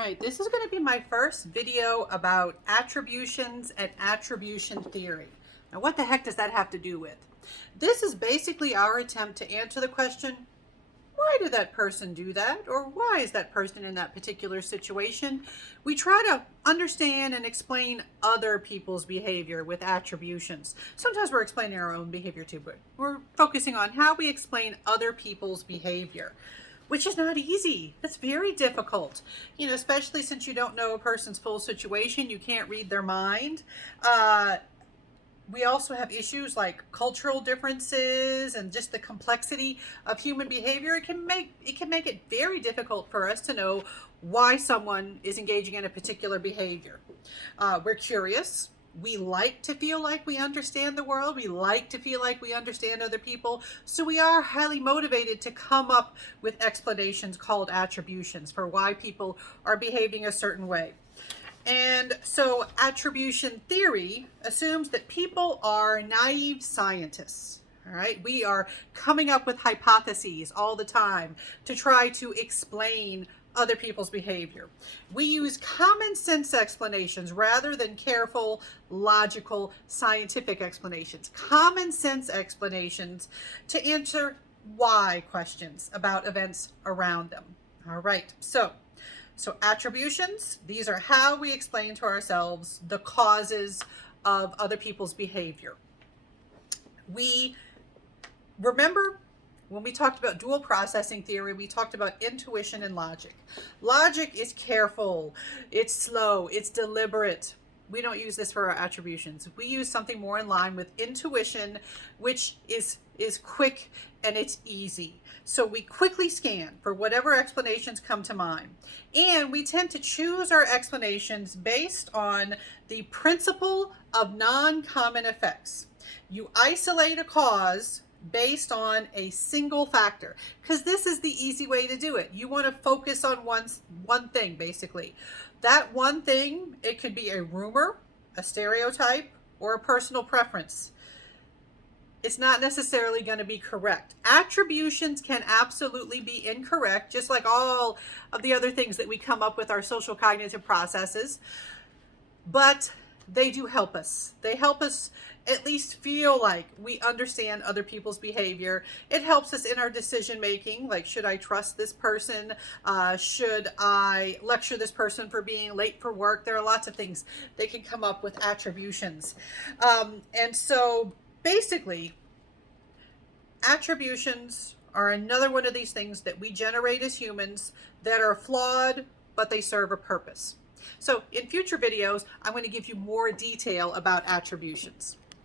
All right, this is going to be my first video about attributions and attribution theory. Now, what the heck does that have to do with? This is basically our attempt to answer the question, why did that person do that? Or why is that person in that particular situation? We try to understand and explain other people's behavior with attributions. Sometimes we're explaining our own behavior too, but we're focusing on how we explain other people's behavior, which is not easy. It's very difficult, especially since you don't know a person's full situation. You can't read their mind. We also have issues like cultural differences and just the complexity of human behavior. It can make it very difficult for us to know why someone is engaging in a particular behavior. We're curious. We like to feel like we understand the world. We like to feel like we understand other people. So we are highly motivated to come up with explanations called attributions for why people are behaving a certain way. And so attribution theory assumes that people are naive scientists. All right, we are coming up with hypotheses all the time to try to explain other people's behavior. We use common sense explanations rather than careful, logical, scientific explanations. Common sense explanations to answer why questions about events around them. All right, so attributions, these are how we explain to ourselves the causes of other people's behavior. We remember when we talked about dual processing theory, we talked about intuition and logic. Logic is careful, it's slow, it's deliberate. We don't use this for our attributions. We use something more in line with intuition, which is quick and it's easy. So we quickly scan for whatever explanations come to mind. And we tend to choose our explanations based on the principle of non-common effects. You isolate a cause based on a single factor, because this is the easy way to do it. You want to focus on one thing, basically. That one thing, it could be a rumor, a stereotype, or a personal preference. It's not necessarily going to be correct. Attributions can absolutely be incorrect, just like all of the other things that we come up with our social cognitive processes, but they do help us. They help us at least feel like we understand other people's behavior. It helps us in our decision making, like should I trust this person? Should I lecture this person for being late for work? There are lots of things they can come up with attributions. And so basically, attributions are another one of these things that we generate as humans that are flawed, but they serve a purpose. So in future videos, I'm going to give you more detail about attributions.